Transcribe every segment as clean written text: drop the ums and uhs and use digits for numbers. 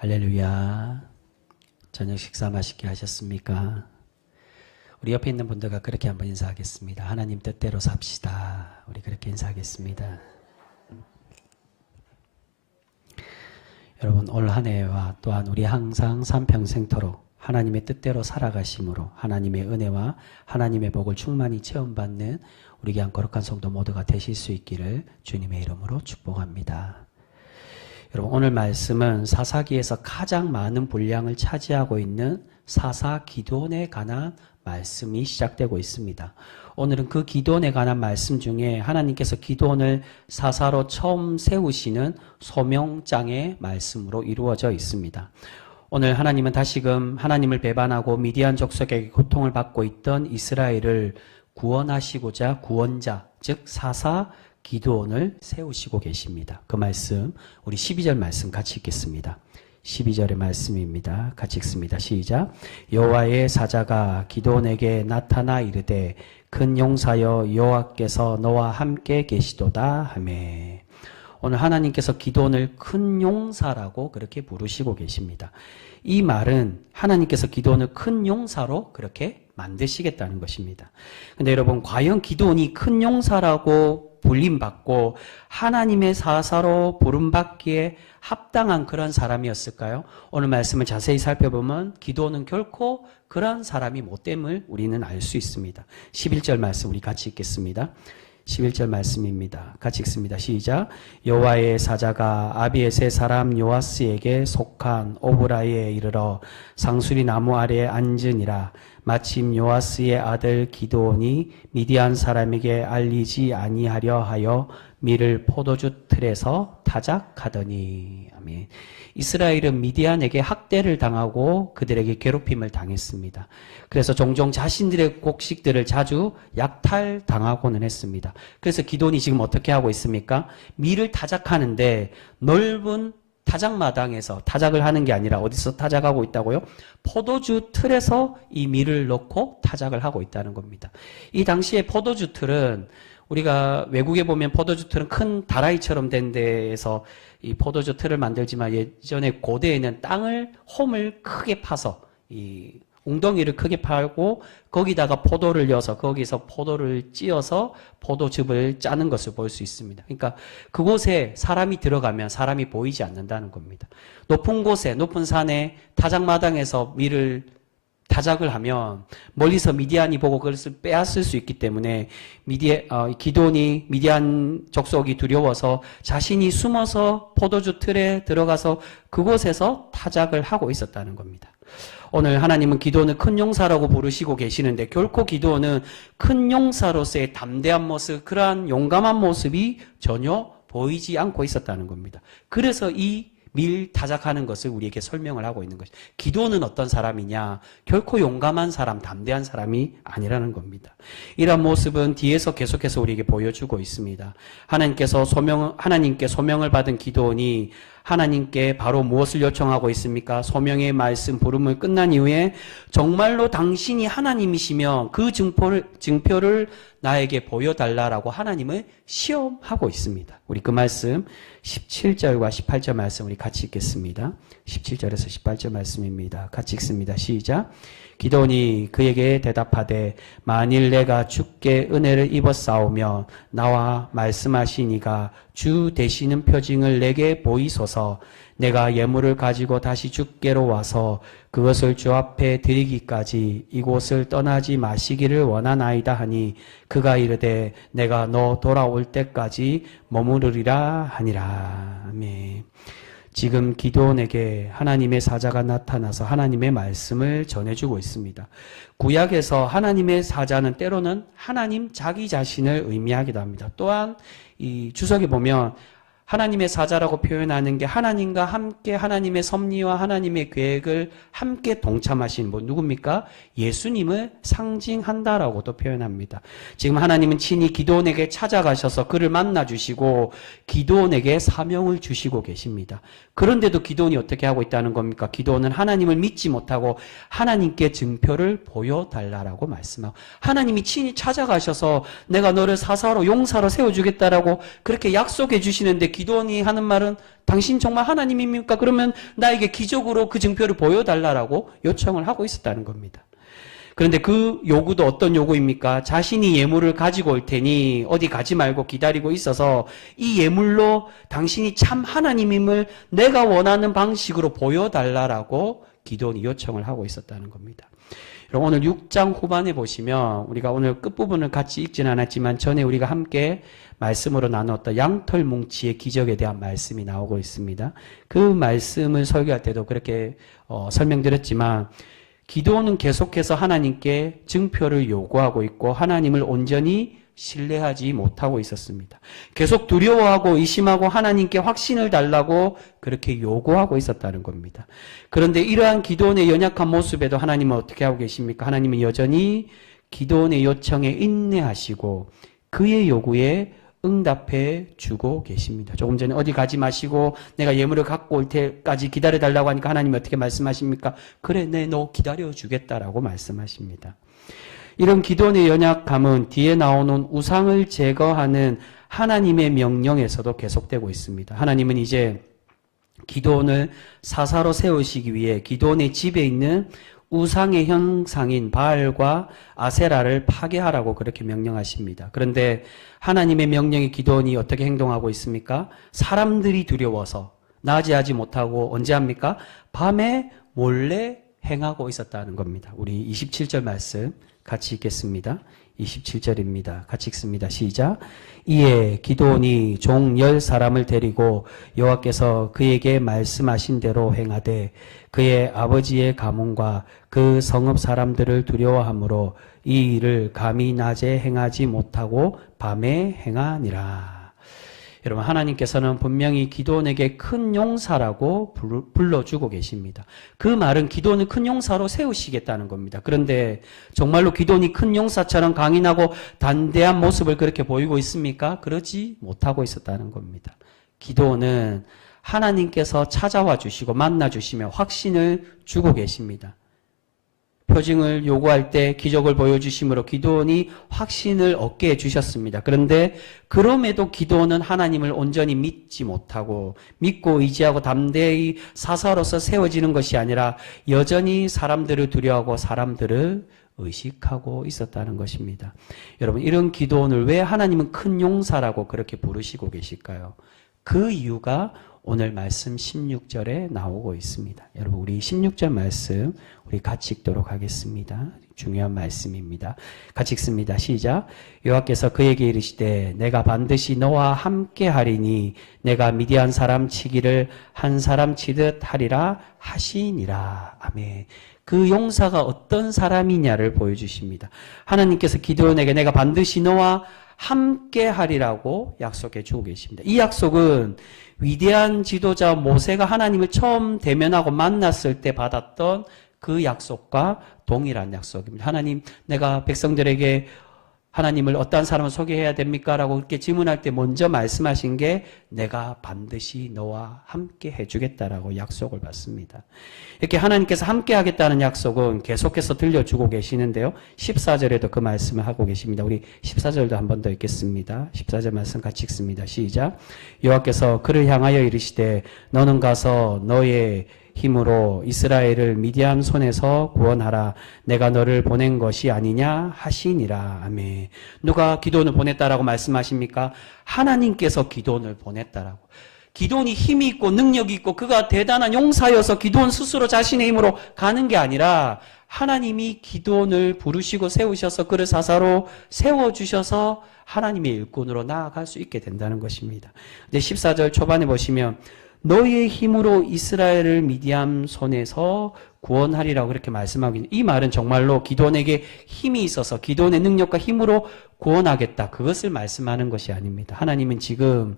할렐루야. 저녁 식사 맛있게 하셨습니까? 우리 옆에 있는 분들과 그렇게 한번 인사하겠습니다. 하나님 뜻대로 삽시다. 우리 그렇게 인사하겠습니다. 여러분, 올 한 해와 또한 우리 항상 삼평생토록 하나님의 뜻대로 살아가심으로 하나님의 은혜와 하나님의 복을 충만히 체험받는 우리 귀한 거룩한 성도 모두가 되실 수 있기를 주님의 이름으로 축복합니다. 여러분, 오늘 말씀은 사사기에서 가장 많은 분량을 차지하고 있는 사사 기도원에 관한 말씀이 시작되고 있습니다. 오늘은 그 기도원에 관한 말씀 중에 하나님께서 기도원을 사사로 처음 세우시는 소명장의 말씀으로 이루어져 있습니다. 오늘 하나님은 다시금 하나님을 배반하고 미디안 족속에게 고통을 받고 있던 이스라엘을 구원하시고자 구원자, 즉 사사 기도원을 세우시고 계십니다. 그 말씀, 우리 12절 말씀 같이 읽겠습니다. 12절의 말씀입니다. 같이 읽습니다. 시작. 여호와의 사자가 기도원에게 나타나 이르되 큰 용사여 여호와께서 너와 함께 계시도다 하매. 오늘 하나님께서 기도원을 큰 용사라고 그렇게 부르시고 계십니다. 이 말은 하나님께서 기도원을 큰 용사로 그렇게 만드시겠다는 것입니다. 근데 여러분, 과연 기도원이 큰 용사라고 불림받고 하나님의 사사로 부름받기에 합당한 그런 사람이었을까요? 오늘 말씀을 자세히 살펴보면 기도원은 결코 그런 사람이 못됨을 우리는 알 수 있습니다. 11절 말씀 우리 같이 읽겠습니다. 11절 말씀입니다. 같이 읽습니다. 시작. 여호와의 사자가 아비에세 사람 요아스에게 속한 오브라에 이르러 상수리 나무 아래에 앉으니라. 마침 요아스의 아들 기드온이 미디안 사람에게 알리지 아니하려 하여 밀을 포도주 틀에서 타작하더니. 아멘. 이스라엘은 미디안에게 학대를 당하고 그들에게 괴롭힘을 당했습니다. 그래서 종종 자신들의 곡식들을 자주 약탈당하고는 했습니다. 그래서 기드온이 지금 어떻게 하고 있습니까? 밀을 타작하는데 넓은 타작마당에서 타작을 하는 게 아니라 어디서 타작하고 있다고요? 포도주 틀에서 이 밀을 넣고 타작을 하고 있다는 겁니다. 이 당시에 포도주 틀은 우리가 외국에 보면 포도주 틀은 큰 다라이처럼 된 데에서 이 포도주 틀을 만들지만 예전에 고대에는 홈을 크게 파서 이 웅덩이를 크게 파고 거기다가 포도를 넣어서 거기서 포도를 찧어서 포도즙을 짜는 것을 볼 수 있습니다. 그러니까 그곳에 사람이 들어가면 사람이 보이지 않는다는 겁니다. 높은 곳에, 높은 산에 타작마당에서 밀을 타작을 하면 멀리서 미디안이 보고 그것을 빼앗을 수 있기 때문에 기드온이 미디안 족속이 두려워서 자신이 숨어서 포도주 틀에 들어가서 그곳에서 타작을 하고 있었다는 겁니다. 오늘 하나님은 기드온을 큰 용사라고 부르시고 계시는데 결코 기드온은 큰 용사로서의 담대한 모습, 그러한 용감한 모습이 전혀 보이지 않고 있었다는 겁니다. 그래서 이 밀 타작하는 것을 우리에게 설명을 하고 있는 것이죠. 기드온은 어떤 사람이냐? 결코 용감한 사람, 담대한 사람이 아니라는 겁니다. 이러한 모습은 뒤에서 계속해서 우리에게 보여주고 있습니다. 하나님께 소명을 받은 기드온이 하나님께 바로 무엇을 요청하고 있습니까? 소명의 말씀 부름을 끝난 이후에 정말로 당신이 하나님이시며 그 증표를 나에게 보여달라라고 하나님을 시험하고 있습니다. 우리 그 말씀 17절과 18절 말씀 우리 같이 읽겠습니다. 17절에서 18절 말씀입니다. 같이 읽습니다. 시작. 기드온이 그에게 대답하되 만일 내가 주께 은혜를 입었사오며 나와 말씀하시니가 주 되시는 표징을 내게 보이소서. 내가 예물을 가지고 다시 주께로 와서 그것을 주 앞에 드리기까지 이곳을 떠나지 마시기를 원하나이다 하니 그가 이르되 내가 너 돌아올 때까지 머무르리라 하니라. 아멘. 지금 기드온에게 하나님의 사자가 나타나서 하나님의 말씀을 전해주고 있습니다. 구약에서 하나님의 사자는 때로는 하나님 자기 자신을 의미하기도 합니다. 또한 이 주석에 보면 하나님의 사자라고 표현하는 게 하나님과 함께 하나님의 섭리와 하나님의 계획을 함께 동참하신 분 누굽니까? 예수님을 상징한다라고도 표현합니다. 지금 하나님은 친히 기드온에게 찾아가셔서 그를 만나주시고 기드온에게 사명을 주시고 계십니다. 그런데도 기드온이 어떻게 하고 있다는 겁니까? 기드온은 하나님을 믿지 못하고 하나님께 증표를 보여달라고 말씀하고 하나님이 친히 찾아가셔서 내가 너를 사사로 용사로 세워주겠다라고 그렇게 약속해 주시는데 기도원이 하는 말은 당신 정말 하나님입니까? 그러면 나에게 기적으로 그 증표를 보여달라고 요청을 하고 있었다는 겁니다. 그런데 그 요구도 어떤 요구입니까? 자신이 예물을 가지고 올 테니 어디 가지 말고 기다리고 있어서 이 예물로 당신이 참 하나님임을 내가 원하는 방식으로 보여달라고 기도원이 요청을 하고 있었다는 겁니다. 여러분, 오늘 6장 후반에 보시면 우리가 오늘 끝부분을 같이 읽지는 않았지만 전에 우리가 함께 말씀으로 나누었던 양털 뭉치의 기적에 대한 말씀이 나오고 있습니다. 그 말씀을 설교할 때도 그렇게 설명드렸지만 기도는 계속해서 하나님께 증표를 요구하고 있고 하나님을 온전히 신뢰하지 못하고 있었습니다. 계속 두려워하고 의심하고 하나님께 확신을 달라고 그렇게 요구하고 있었다는 겁니다. 그런데 이러한 기도원의 연약한 모습에도 하나님은 어떻게 하고 계십니까? 하나님은 여전히 기도원의 요청에 인내하시고 그의 요구에 응답해 주고 계십니다. 조금 전에 어디 가지 마시고 내가 예물을 갖고 올 때까지 기다려달라고 하니까 하나님이 어떻게 말씀하십니까? 그래, 너 기다려주겠다라고 말씀하십니다. 이런 기도원의 연약함은 뒤에 나오는 우상을 제거하는 하나님의 명령에서도 계속되고 있습니다. 하나님은 이제 기도원을 사사로 세우시기 위해 기도원의 집에 있는 우상의 형상인 바알과 아세라를 파괴하라고 그렇게 명령하십니다. 그런데 하나님의 명령에 기도원이 어떻게 행동하고 있습니까? 사람들이 두려워서 낮이하지 못하고 언제 합니까? 밤에 몰래 행하고 있었다는 겁니다. 우리 27절 말씀 같이 읽겠습니다. 27절입니다. 같이 읽습니다. 시작. 이에 기도원이 종 10사람을 데리고 여호와께서 그에게 말씀하신 대로 행하되 그의 아버지의 가문과 그 성읍 사람들을 두려워하므로 이 일을 감히 낮에 행하지 못하고 밤에 행하니라. 여러분, 하나님께서는 분명히 기도원에게 큰 용사라고 불러주고 계십니다. 그 말은 기도원을 큰 용사로 세우시겠다는 겁니다. 그런데 정말로 기도원이 큰 용사처럼 강인하고 단대한 모습을 그렇게 보이고 있습니까? 그러지 못하고 있었다는 겁니다. 기도원은 하나님께서 찾아와 주시고 만나 주시며 확신을 주고 계십니다. 표징을 요구할 때 기적을 보여주심으로 기도원이 확신을 얻게 해주셨습니다. 그런데 그럼에도 기도원은 하나님을 온전히 믿지 못하고 믿고 의지하고 담대히 사사로서 세워지는 것이 아니라 여전히 사람들을 두려워하고 사람들을 의식하고 있었다는 것입니다. 여러분, 이런 기도원을 왜 하나님은 큰 용사라고 그렇게 부르시고 계실까요? 그 이유가 오늘 말씀 16절에 나오고 있습니다. 여러분, 우리 16절 말씀 우리 같이 읽도록 하겠습니다. 중요한 말씀입니다. 같이 읽습니다. 시작. 여호와께서 그에게 이르시되 내가 반드시 너와 함께 하리니 내가 미디안 사람 치기를 한 사람 치듯 하리라 하시니라. 아멘. 그 용사가 어떤 사람이냐를 보여주십니다. 하나님께서 기드온에게 내가 반드시 너와 함께 하리라고 약속해 주고 계십니다. 이 약속은 위대한 지도자 모세가 하나님을 처음 대면하고 만났을 때 받았던 그 약속과 동일한 약속입니다. 하나님, 내가 백성들에게 하나님을 어떠한 사람을 소개해야 됩니까? 라고 그렇게 질문할 때 먼저 말씀하신 게 내가 반드시 너와 함께 해주겠다라고 약속을 받습니다. 이렇게 하나님께서 함께 하겠다는 약속은 계속해서 들려주고 계시는데요. 14절에도 그 말씀을 하고 계십니다. 우리 14절도 한 번 더 읽겠습니다. 14절 말씀 같이 읽습니다. 시작. 여호와께서 그를 향하여 이르시되 너는 가서 너의 힘으로 이스라엘을 미디안 손에서 구원하라. 내가 너를 보낸 것이 아니냐 하시니라. 아멘. 누가 기도원을 보냈다라고 말씀하십니까? 하나님께서 기도원을 보냈다라고. 기도원이 힘이 있고 능력이 있고 그가 대단한 용사여서 기도원 스스로 자신의 힘으로 가는 게 아니라 하나님이 기도원을 부르시고 세우셔서 그를 사사로 세워주셔서 하나님의 일꾼으로 나아갈 수 있게 된다는 것입니다. 근데 14절 초반에 보시면 너의 힘으로 이스라엘을 미디안 손에서 구원하리라고 그렇게 말씀하고 있는 이 말은 정말로 기도원에게 힘이 있어서 기도원의 능력과 힘으로 구원하겠다. 그것을 말씀하는 것이 아닙니다. 하나님은 지금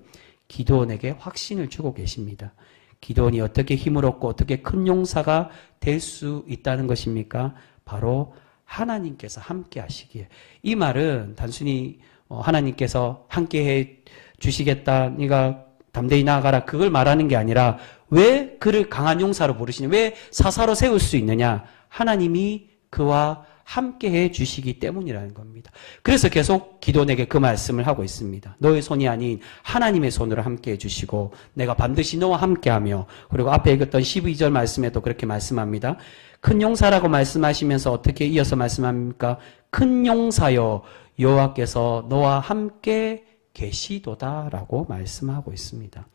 기도원에게 확신을 주고 계십니다. 기도원이 어떻게 힘을 얻고 어떻게 큰 용사가 될 수 있다는 것입니까? 바로 하나님께서 함께 하시기에. 이 말은 단순히 하나님께서 함께 해 주시겠다. 네가 담대히 나아가라. 그걸 말하는 게 아니라 왜 그를 강한 용사로 부르시냐? 왜 사사로 세울 수 있느냐? 하나님이 그와 함께 해 주시기 때문이라는 겁니다. 그래서 계속 기도원에게 그 말씀을 하고 있습니다. 너의 손이 아닌 하나님의 손으로 함께 해 주시고 내가 반드시 너와 함께하며, 그리고 앞에 읽었던 12절 말씀에도 그렇게 말씀합니다. 큰 용사라고 말씀하시면서 어떻게 이어서 말씀합니까? 큰 용사여 여호와께서 너와 함께 계시도다라고 말씀하고 있습니다.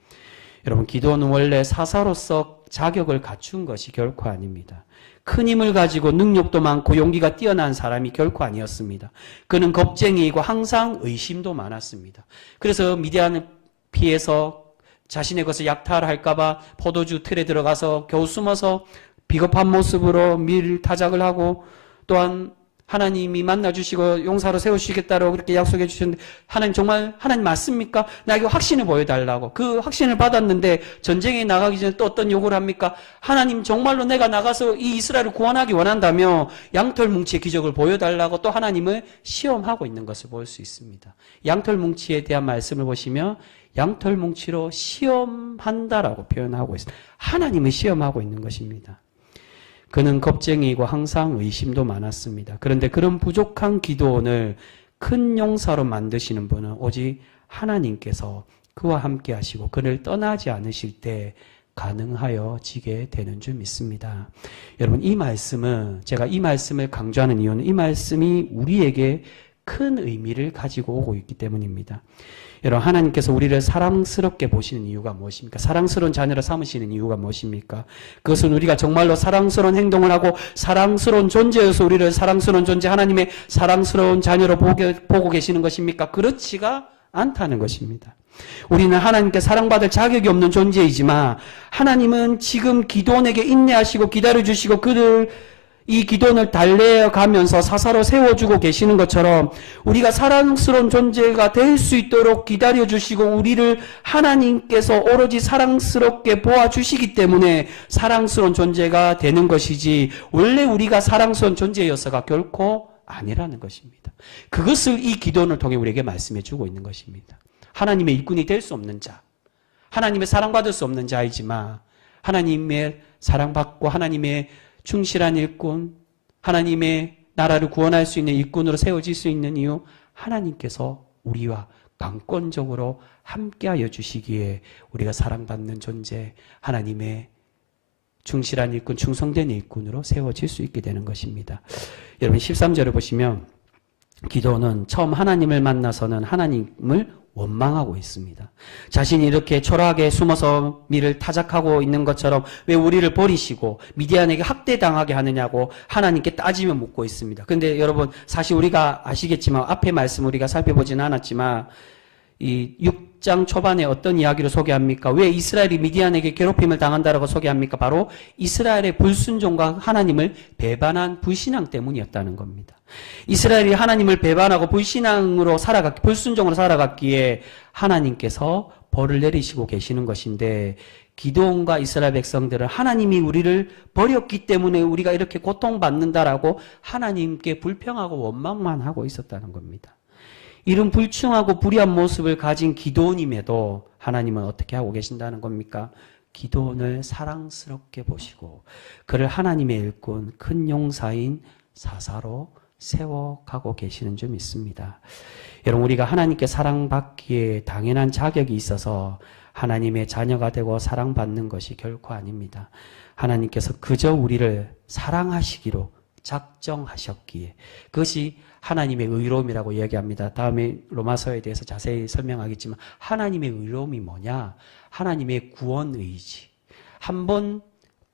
여러분, 기도는 원래 사사로서 자격을 갖춘 것이 결코 아닙니다. 큰 힘을 가지고 능력도 많고 용기가 뛰어난 사람이 결코 아니었습니다. 그는 겁쟁이이고 항상 의심도 많았습니다. 그래서 미디안을 피해서 자신의 것을 약탈할까봐 포도주 틀에 들어가서 겨우 숨어서 비겁한 모습으로 밀 타작을 하고, 또한 하나님이 만나주시고 용사로 세우시겠다고 그렇게 약속해 주셨는데, 하나님 정말 하나님 맞습니까? 나에게 확신을 보여달라고. 그 확신을 받았는데 전쟁에 나가기 전에 또 어떤 요구를 합니까? 하나님 정말로 내가 나가서 이 이스라엘을 구원하기 원한다며 양털뭉치의 기적을 보여달라고 또 하나님을 시험하고 있는 것을 볼 수 있습니다. 양털뭉치에 대한 말씀을 보시면 양털뭉치로 시험한다라고 표현하고 있습니다. 하나님을 시험하고 있는 것입니다. 그는 겁쟁이이고 항상 의심도 많았습니다. 그런데 그런 부족한 기도원을 큰 용사로 만드시는 분은 오직 하나님께서 그와 함께 하시고 그를 떠나지 않으실 때 가능하여지게 되는 줄 믿습니다. 여러분, 이 말씀은, 제가 이 말씀을 강조하는 이유는 이 말씀이 우리에게 큰 의미를 가지고 오고 있기 때문입니다. 여러분, 하나님께서 우리를 사랑스럽게 보시는 이유가 무엇입니까? 사랑스러운 자녀로 삼으시는 이유가 무엇입니까? 그것은 우리가 정말로 사랑스러운 행동을 하고 사랑스러운 존재여서 우리를 사랑스러운 존재, 하나님의 사랑스러운 자녀로 보고 계시는 것입니까? 그렇지가 않다는 것입니다. 우리는 하나님께 사랑받을 자격이 없는 존재이지만 하나님은 지금 기도원에게 인내하시고 기다려주시고 그를 이 기도원을 달래가면서 사사로 세워주고 계시는 것처럼 우리가 사랑스러운 존재가 될 수 있도록 기다려주시고 우리를 하나님께서 오로지 사랑스럽게 보아주시기 때문에 사랑스러운 존재가 되는 것이지, 원래 우리가 사랑스러운 존재였어가 결코 아니라는 것입니다. 그것을 이 기도원을 통해 우리에게 말씀해 주고 있는 것입니다. 하나님의 일꾼이 될 수 없는 자, 하나님의 사랑받을 수 없는 자이지만 하나님의 사랑받고 하나님의 충실한 일꾼, 하나님의 나라를 구원할 수 있는 일꾼으로 세워질 수 있는 이유, 하나님께서 우리와 강권적으로 함께하여 주시기에 우리가 사랑받는 존재, 하나님의 충실한 일꾼, 충성된 일꾼으로 세워질 수 있게 되는 것입니다. 여러분, 13절을 보시면 기도는 처음 하나님을 만나서는 하나님을 원망하고 있습니다. 자신이 이렇게 초라하게 숨어서 밀을 타작하고 있는 것처럼 왜 우리를 버리시고 미디안에게 학대당하게 하느냐고 하나님께 따지며 묻고 있습니다. 그런데 여러분, 사실 우리가 아시겠지만 앞의 말씀 우리가 살펴보지는 않았지만 이 6장 초반에 어떤 이야기를 소개합니까? 왜 이스라엘이 미디안에게 괴롭힘을 당한다라고 소개합니까? 바로 이스라엘의 불순종과 하나님을 배반한 불신앙 때문이었다는 겁니다. 이스라엘이 하나님을 배반하고 불순종으로 살아갔기에 하나님께서 벌을 내리시고 계시는 것인데, 기드온과 이스라엘 백성들은 하나님이 우리를 버렸기 때문에 우리가 이렇게 고통받는다라고 하나님께 불평하고 원망만 하고 있었다는 겁니다. 이런 불충하고 불의한 모습을 가진 기드온임에도 하나님은 어떻게 하고 계신다는 겁니까? 기드온을 사랑스럽게 보시고 그를 하나님의 일꾼, 큰 용사인 사사로 세워가고 계시는 줄 믿습니다. 여러분, 우리가 하나님께 사랑받기에 당연한 자격이 있어서 하나님의 자녀가 되고 사랑받는 것이 결코 아닙니다. 하나님께서 그저 우리를 사랑하시기로 작정하셨기에, 그것이 하나님의 의로움이라고 이야기합니다. 다음에 로마서에 대해서 자세히 설명하겠지만 하나님의 의로움이 뭐냐? 하나님의 구원 의지. 한번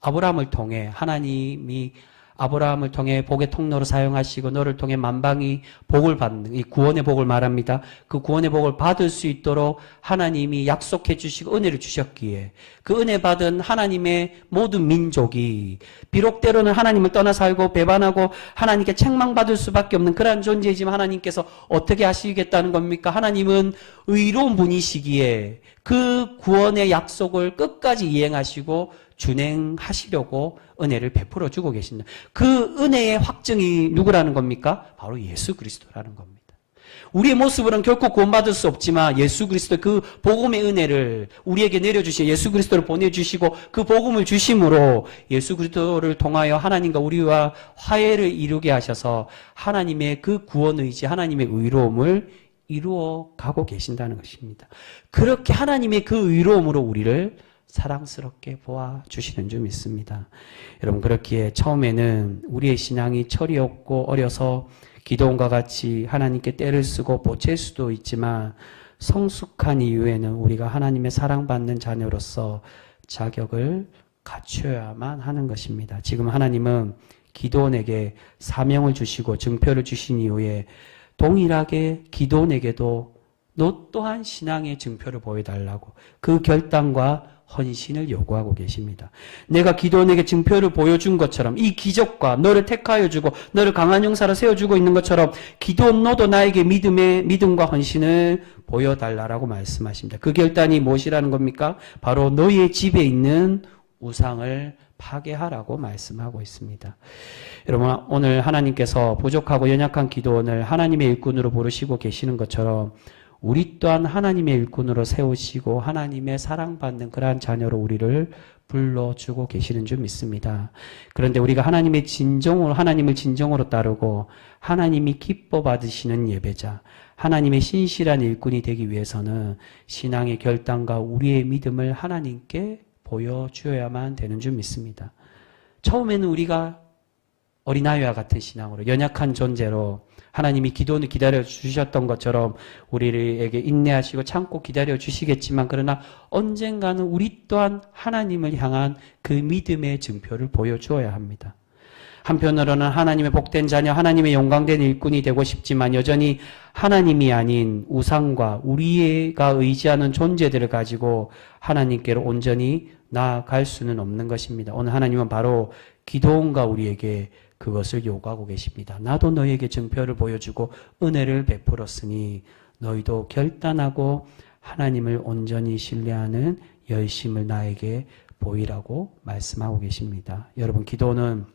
아브라함을 통해 하나님이 아브라함을 통해 복의 통로로 사용하시고 너를 통해 만방이 복을 받는, 이 구원의 복을 말합니다. 그 구원의 복을 받을 수 있도록 하나님이 약속해 주시고 은혜를 주셨기에 그 은혜 받은 하나님의 모든 민족이 비록 때로는 하나님을 떠나 살고 배반하고 하나님께 책망받을 수밖에 없는 그러한 존재이지만 하나님께서 어떻게 하시겠다는 겁니까? 하나님은 의로운 분이시기에 그 구원의 약속을 끝까지 이행하시고 준행하시려고 은혜를 베풀어 주고 계신다. 그 은혜의 확증이 누구라는 겁니까? 바로 예수 그리스도라는 겁니다. 우리의 모습으로는 결코 구원받을 수 없지만 예수 그리스도 그 복음의 은혜를 우리에게 내려주신 예수 그리스도를 보내주시고 그 복음을 주심으로 예수 그리스도를 통하여 하나님과 우리와 화해를 이루게 하셔서 하나님의 그 구원 의지, 하나님의 의로움을 이루어 가고 계신다는 것입니다. 그렇게 하나님의 그 의로움으로 우리를 사랑스럽게 보아주시는 줄 믿습니다. 여러분, 그렇기에 처음에는 우리의 신앙이 철이 없고 어려서 기도원과 같이 하나님께 떼를 쓰고 보챌 수도 있지만 성숙한 이후에는 우리가 하나님의 사랑받는 자녀로서 자격을 갖춰야만 하는 것입니다. 지금 하나님은 기도원에게 사명을 주시고 증표를 주신 이후에 동일하게 기도원에게도 너 또한 신앙의 증표를 보여달라고 그 결단과 헌신을 요구하고 계십니다. 내가 기도원에게 증표를 보여준 것처럼 이 기적과 너를 택하여 주고 너를 강한 용사로 세워주고 있는 것처럼 기도원 너도 나에게 믿음과 헌신을 보여달라고 말씀하십니다. 그 결단이 무엇이라는 겁니까? 바로 너희의 집에 있는 우상을 파괴하라고 말씀하고 있습니다. 여러분, 오늘 하나님께서 부족하고 연약한 기도원을 하나님의 일꾼으로 부르시고 계시는 것처럼 우리 또한 하나님의 일꾼으로 세우시고 하나님의 사랑받는 그러한 자녀로 우리를 불러주고 계시는 줄 믿습니다. 그런데 우리가 하나님을 진정으로 따르고 하나님이 기뻐 받으시는 예배자, 하나님의 신실한 일꾼이 되기 위해서는 신앙의 결단과 우리의 믿음을 하나님께 보여주어야만 되는 줄 믿습니다. 처음에는 우리가 어린아이와 같은 신앙으로 연약한 존재로 하나님이 기도를 기다려 주셨던 것처럼 우리에게 인내하시고 참고 기다려 주시겠지만 그러나 언젠가는 우리 또한 하나님을 향한 그 믿음의 증표를 보여주어야 합니다. 한편으로는 하나님의 복된 자녀, 하나님의 영광된 일꾼이 되고 싶지만 여전히 하나님이 아닌 우상과 우리가 의지하는 존재들을 가지고 하나님께로 온전히 나아갈 수는 없는 것입니다. 오늘 하나님은 바로 기도원과 우리에게 그것을 요구하고 계십니다. 나도 너희에게 증표를 보여주고 은혜를 베풀었으니 너희도 결단하고 하나님을 온전히 신뢰하는 열심을 나에게 보이라고 말씀하고 계십니다. 여러분, 기도는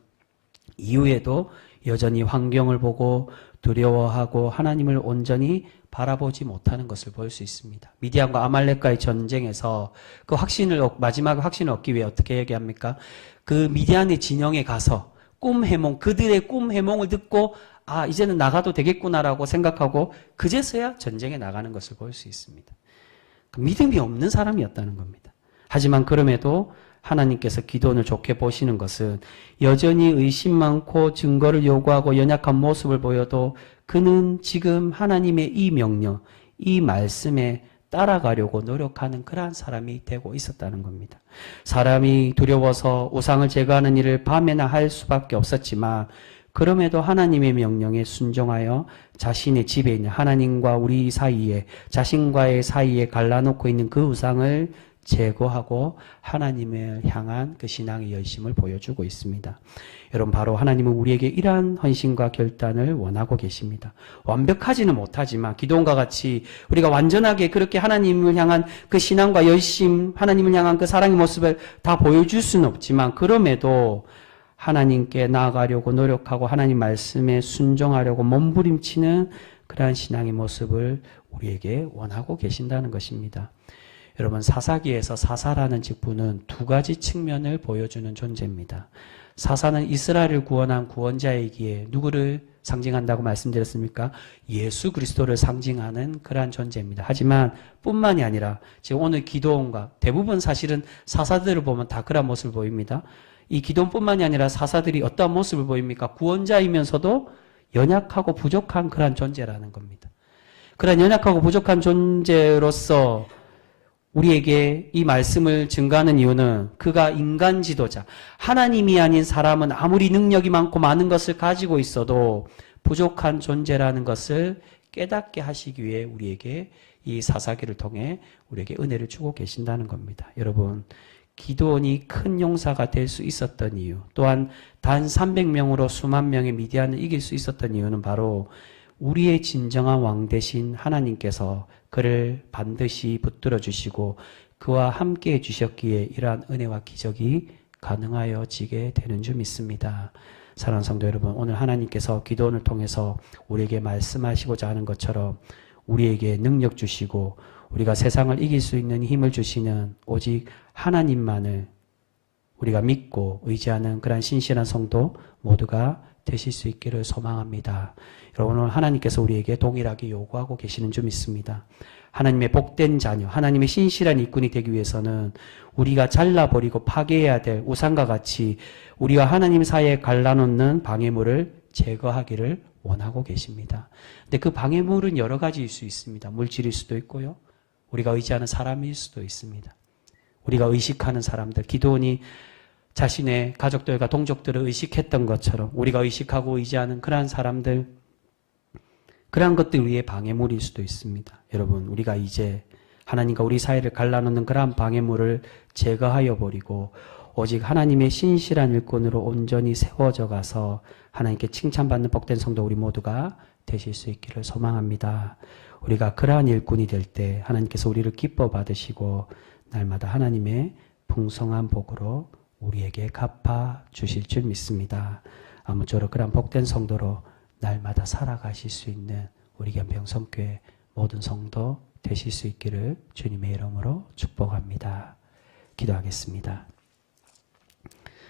이후에도 여전히 환경을 보고 두려워하고 하나님을 온전히 바라보지 못하는 것을 볼 수 있습니다. 미디안과 아말렉과의 전쟁에서 그 마지막 확신을 얻기 위해 어떻게 얘기합니까? 그 미디안의 진영에 가서 그들의 꿈 해몽을 듣고 이제는 나가도 되겠구나라고 생각하고 그제서야 전쟁에 나가는 것을 볼 수 있습니다. 그 믿음이 없는 사람이었다는 겁니다. 하지만 그럼에도 하나님께서 기도원을 좋게 보시는 것은 여전히 의심 많고 증거를 요구하고 연약한 모습을 보여도 그는 지금 하나님의 이 명령, 이 말씀에 따라가려고 노력하는 그러한 사람이 되고 있었다는 겁니다. 사람이 두려워서 우상을 제거하는 일을 밤에나 할 수밖에 없었지만 그럼에도 하나님의 명령에 순종하여 자신의 집에 있는 하나님과 우리 사이에 자신과의 사이에 갈라놓고 있는 그 우상을 제거하고 하나님을 향한 그 신앙의 열심을 보여주고 있습니다. 여러분, 바로 하나님은 우리에게 이러한 헌신과 결단을 원하고 계십니다. 완벽하지는 못하지만 기도원과 같이 우리가 완전하게 그렇게 하나님을 향한 그 신앙과 열심, 하나님을 향한 그 사랑의 모습을 다 보여줄 수는 없지만 그럼에도 하나님께 나아가려고 노력하고 하나님 말씀에 순종하려고 몸부림치는 그러한 신앙의 모습을 우리에게 원하고 계신다는 것입니다. 여러분, 사사기에서 사사라는 직분은 두 가지 측면을 보여주는 존재입니다. 사사는 이스라엘을 구원한 구원자이기에 누구를 상징한다고 말씀드렸습니까? 예수 그리스도를 상징하는 그러한 존재입니다. 하지만 뿐만이 아니라 지금 오늘 기도원과 대부분 사실은 사사들을 보면 다 그런 모습을 보입니다. 이 기도원뿐만이 아니라 사사들이 어떠한 모습을 보입니까? 구원자이면서도 연약하고 부족한 그러한 존재라는 겁니다. 그러한 연약하고 부족한 존재로서 우리에게 이 말씀을 증거하는 이유는 그가 인간 지도자, 하나님이 아닌 사람은 아무리 능력이 많고 많은 것을 가지고 있어도 부족한 존재라는 것을 깨닫게 하시기 위해 우리에게 이 사사기를 통해 우리에게 은혜를 주고 계신다는 겁니다. 여러분, 기도원이 큰 용사가 될 수 있었던 이유, 또한 단 300명으로 수만 명의 미디안을 이길 수 있었던 이유는 바로 우리의 진정한 왕 되신 하나님께서 그를 반드시 붙들어 주시고 그와 함께 해 주셨기에 이러한 은혜와 기적이 가능하여지게 되는 줄 믿습니다. 사랑하는 성도 여러분, 오늘 하나님께서 기도원을 통해서 우리에게 말씀하시고자 하는 것처럼 우리에게 능력 주시고 우리가 세상을 이길 수 있는 힘을 주시는 오직 하나님만을 우리가 믿고 의지하는 그러한 신실한 성도 모두가 되실 수 있기를 소망합니다. 여러분, 오늘 하나님께서 우리에게 동일하게 요구하고 계시는 점 있습니다. 하나님의 복된 자녀, 하나님의 신실한 일꾼이 되기 위해서는 우리가 잘라버리고 파괴해야 될 우상과 같이 우리와 하나님 사이에 갈라놓는 방해물을 제거하기를 원하고 계십니다. 근데 그 방해물은 여러 가지일 수 있습니다. 물질일 수도 있고요. 우리가 의지하는 사람일 수도 있습니다. 우리가 의식하는 사람들, 기도원이 자신의 가족들과 동족들을 의식했던 것처럼 우리가 의식하고 의지하는 그러한 사람들, 그러한 것들 위에 방해물일 수도 있습니다. 여러분, 우리가 이제 하나님과 우리 사이를 갈라놓는 그러한 방해물을 제거하여 버리고 오직 하나님의 신실한 일꾼으로 온전히 세워져 가서 하나님께 칭찬받는 복된 성도 우리 모두가 되실 수 있기를 소망합니다. 우리가 그러한 일꾼이 될 때 하나님께서 우리를 기뻐 받으시고 날마다 하나님의 풍성한 복으로 우리에게 갚아 주실 줄 믿습니다. 아무쪼록 그러한 복된 성도로 날마다 살아가실 수 있는 우리 견병성교회 모든 성도 되실 수 있기를 주님의 이름으로 축복합니다. 기도하겠습니다.